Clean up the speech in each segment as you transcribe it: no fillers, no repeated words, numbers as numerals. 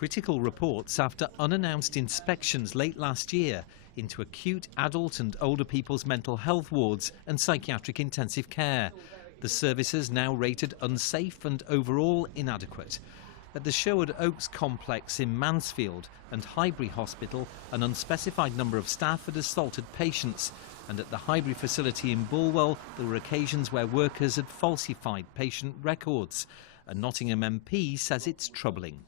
critical reports after unannounced inspections late last year into acute adult and older people's mental health wards and psychiatric intensive care. The services now rated unsafe and overall inadequate. At the Sherwood Oaks complex in Mansfield and Highbury Hospital, an unspecified number of staff had assaulted patients, and at the Highbury facility in Bulwell there were occasions where workers had falsified patient records. A Nottingham MP says it's troubling.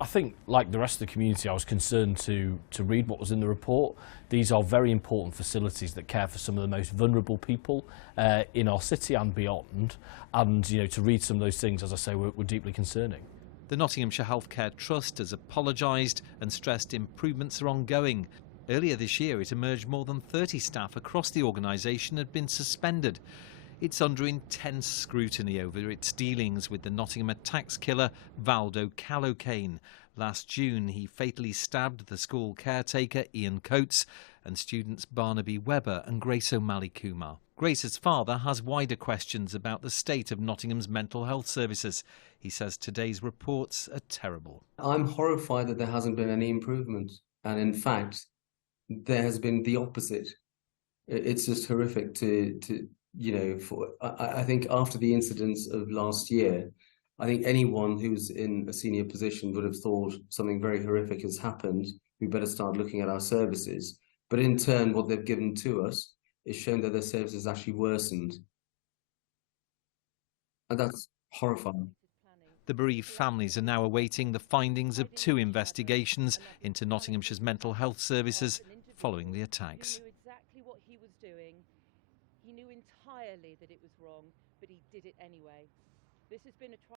I think, like the rest of the community, I was concerned to read what was in the report. These are very important facilities that care for some of the most vulnerable people in our city and beyond. And, to read some of those things, as I say, were deeply concerning. The Nottinghamshire Healthcare Trust has apologised and stressed improvements are ongoing. Earlier this year, it emerged more than 30 staff across the organisation had been suspended. It's under intense scrutiny over its dealings with the Nottingham tax killer Valdo Callocane. Last June, he fatally stabbed the school caretaker Ian Coates and students Barnaby Webber and Grace O'Malley Kumar. Grace's father has wider questions about the state of Nottingham's mental health services. He says today's reports are terrible. I'm horrified that there hasn't been any improvement. And in fact, there has been the opposite. It's just horrific I think after the incidents of last year, I think anyone who's in a senior position would have thought something very horrific has happened. We better start looking at our services. But in turn, what they've given to us is shown that their services actually worsened. And that's horrifying. The bereaved families are now awaiting the findings of 2 investigations into Nottinghamshire's mental health services following the attacks. He knew exactly what he was doing. He knew entirely that it was wrong, but he did it anyway. This has been a